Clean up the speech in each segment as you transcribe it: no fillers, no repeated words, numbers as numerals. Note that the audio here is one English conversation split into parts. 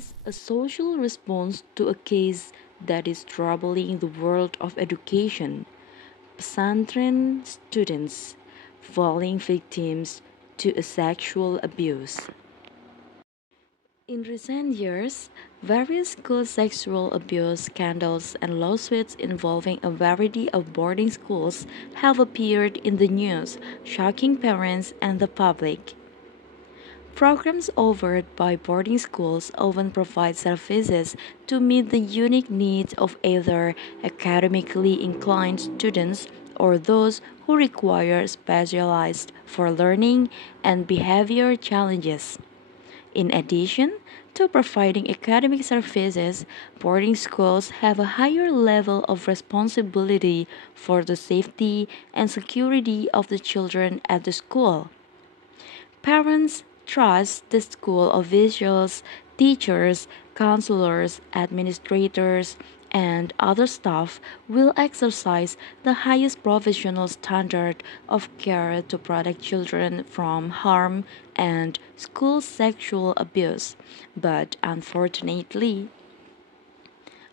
is a social response to a case that is troubling the world of education. Pesantren students falling victims to a sexual abuse. In recent years, various school sexual abuse scandals and lawsuits involving a variety of boarding schools have appeared in the news, shocking parents and the public. Programs offered by boarding schools often provide services to meet the unique needs of either academically inclined students or those who require specialized for learning and behavior challenges. In addition to providing academic services, boarding schools have a higher level of responsibility for the safety and security of the children at the school. Parents trust the school officials, teachers, counselors, administrators, and other staff will exercise the highest professional standard of care to protect children from harm and school sexual abuse. But unfortunately,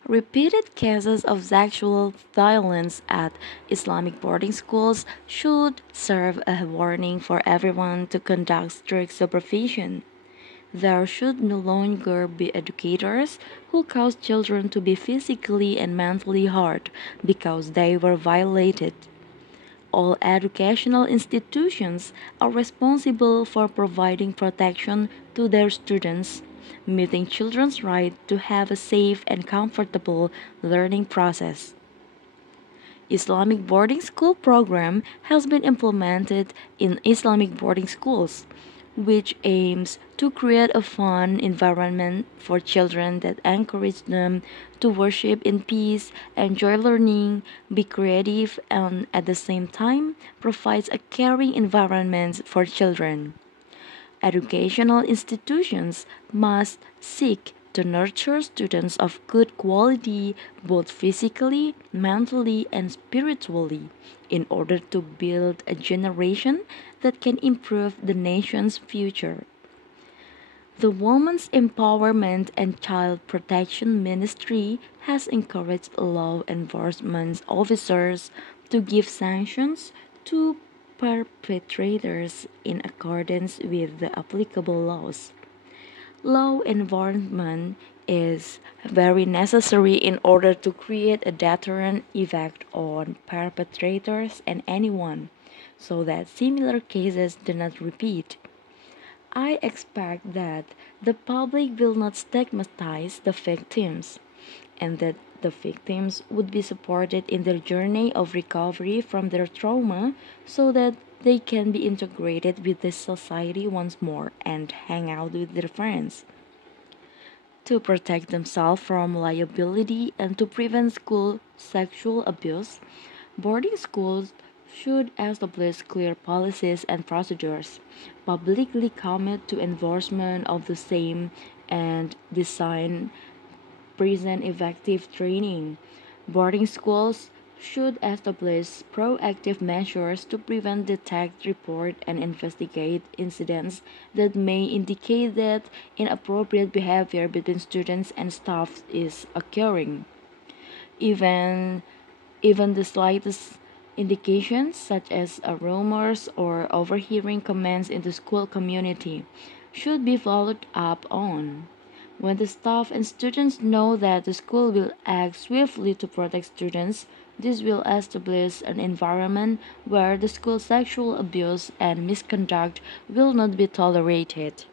repeated cases of sexual violence at Islamic boarding schools should serve a warning for everyone to conduct strict supervision. There should no longer be educators who cause children to be physically and mentally hurt because they were violated. All educational institutions are responsible for providing protection to their students, meeting children's right to have a safe and comfortable learning process. Islamic boarding school program has been implemented in Islamic boarding schools, which aims to create a fun environment for children that encourage them to worship in peace, enjoy learning, be creative, and at the same time provides a caring environment for children. Educational institutions must seek to nurture students of good quality both physically, mentally, and spiritually in order to build a generation that can improve the nation's future. The Women's Empowerment and Child Protection Ministry has encouraged law enforcement officers to give sanctions to perpetrators in accordance with the applicable laws. Law enforcement is very necessary in order to create a deterrent effect on perpetrators and anyone so that similar cases do not repeat. I expect that the public will not stigmatize the victims and that the victims would be supported in their journey of recovery from their trauma so that they can be integrated with the society once more and hang out with their friends. To protect themselves from liability and to prevent school sexual abuse, boarding schools should establish clear policies and procedures, publicly commit to enforcement of the same, and design present effective training. Boarding schools should establish proactive measures to prevent, detect, report, and investigate incidents that may indicate that inappropriate behavior between students and staff is occurring. Even even the slightest indications, such as rumors or overhearing comments in the school community, should be followed up on. When the staff and students know that the school will act swiftly to protect students, this will establish an environment where the school sexual abuse and misconduct will not be tolerated.